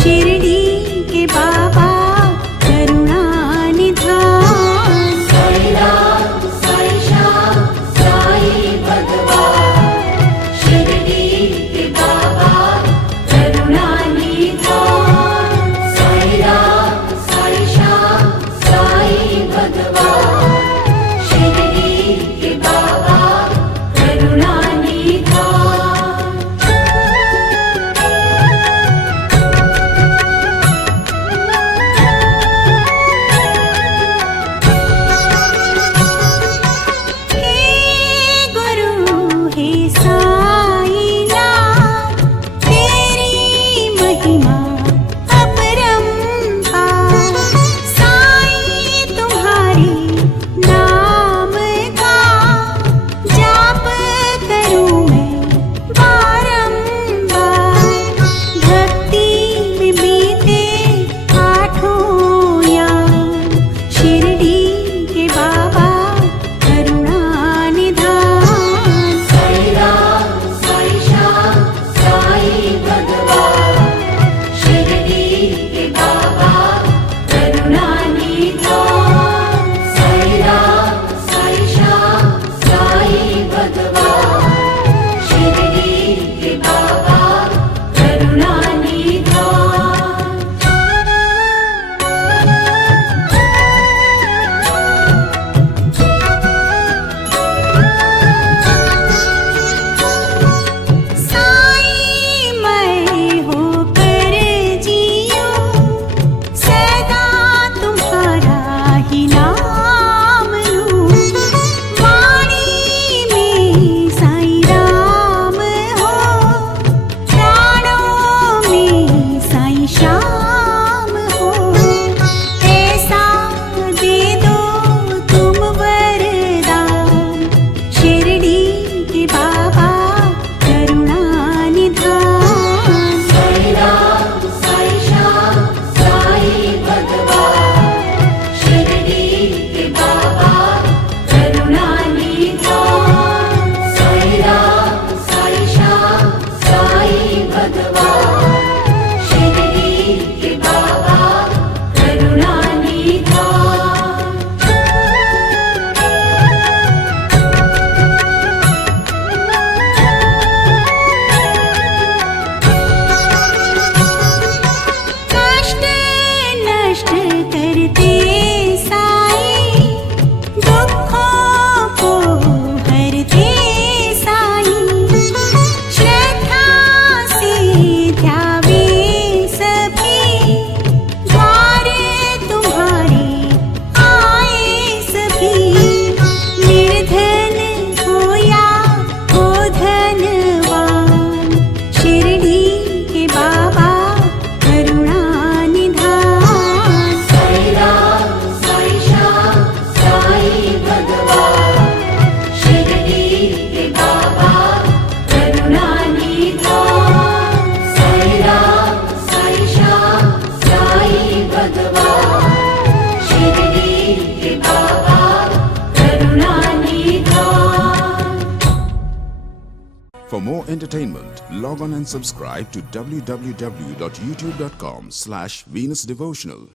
शिरडी के बाबा करुणानिधि। महिमा अपरंपार। साईं तुम्हारे नाम का जाप करूं मैं बारंबार। भक्ति में बीते आठों याम, शिरडी के बाबा करुणा निधान। साई राम साई श्याम साई भगवान, शिरडी के बाबा करुणा निधान। साई राम साई श्याम साई भगवान, शिरडी के बाबा करुणा निधान। साईं मैं होकर जियो, सदा तुम्हारा ही नाम लूं। वाणी में साईं राम हो, प्राणों में साईं श्याम हो। ऐसा दे दो तुम वरदान, शिरडी के बाबा करुणा निधान। साई राम साई श्याम साई भगवान, शिरडी के बाबा करुणा निधान। साई राम साई श्याम साई भगवान, शिरडी के बाबा करुणा निधान। कष्ट नष्ट करते साईं, दुखों को हरते साईं। श्रद्धा से ध्यावे सभी, द्वार तुम्हारे आए सभी। निर्धन हो या हो धनवान, शिरडी के बाबा करुणा निधान। साई राम साई श्याम साई भगवान, शिरडी के बाबा करुणा निधान। साई राम साई श्याम साई भगवान, शिरडी के बाबा करुणा निधान। For more entertainment, log on and subscribe to www.youtube.com/Venus Devotional.